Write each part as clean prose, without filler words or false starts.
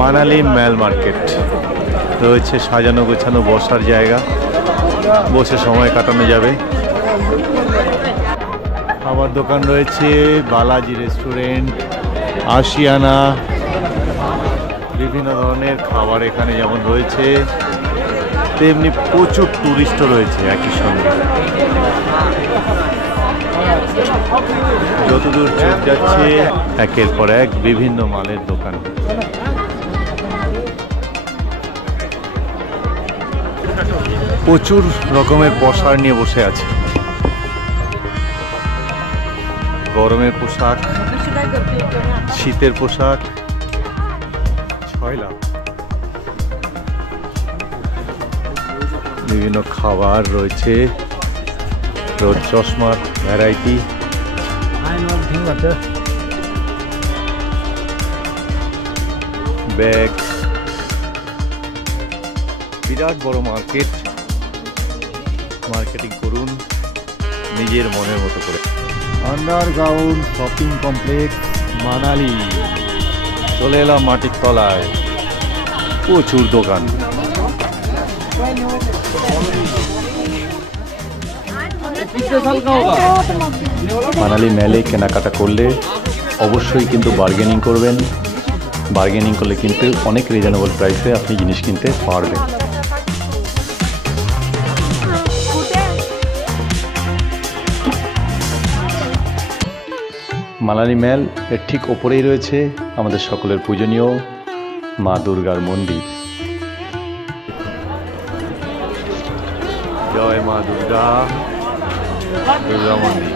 Manali mail market রয়েছে, সাজানো গোছানো বসার জায়গা, বসে সময় কাটানো যাবে। খাবার দোকান রয়েছে, বালাজি রেস্টুরেন্ট, আশিয়ানা, বিভিন্ন ধরনের খাবার এখানে যেমন রয়েছে তেমনি প্রচুর টুরিস্টও রয়েছে একই সঙ্গে। যতদূর চোখ যাচ্ছে একের পর এক বিভিন্ন মালের দোকান। প্রচুর রকমের পোশাক নিয়ে বসে আছে, গরমের পোশাক, শীতের পোশাক, 6 লাখ বিভিন্ন খাবার রয়েছে, রোদ চশমার ভ্যারাইটি, ব্যাগ, বিরাট বড় মার্কেটিং করুন নিজের মনের মতো করে। আন্ডারগ্রাউন্ড শপিং কমপ্লেক্স মানালি, চলে এলাম মাটির তলায়, প্রচুর দোকান। মানালি মেলে কেনাকাটা করলে অবশ্যই কিন্তু বার্গেনিং করবেন, বার্গেনিং করলে কিন্তু অনেক রিজনেবল প্রাইসে আপনি জিনিস কিনতে পারবেন। মানালি মেল এর ঠিক ওপরেই রয়েছে আমাদের সকলের পূজনীয় মা দুর্গার মন্দির। জয় মা দুর্গা, দুর্গা মন্দির।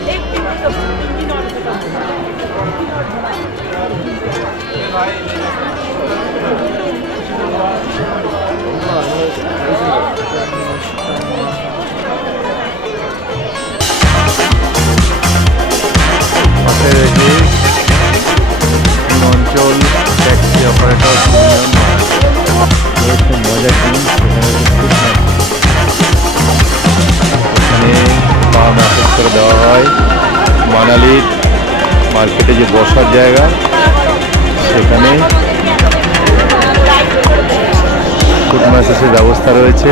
পাশে রয়েছে অঞ্চল ট্যাক্সি অপারেটর ইউনিয়ন, রয়েছে মজার জিনিস, এখানে পা ম্যাসেজ করে দেওয়া হয়। মানালির মার্কেটে যে বসার জায়গা সেখানে ফুট ম্যাসেজের ব্যবস্থা রয়েছে।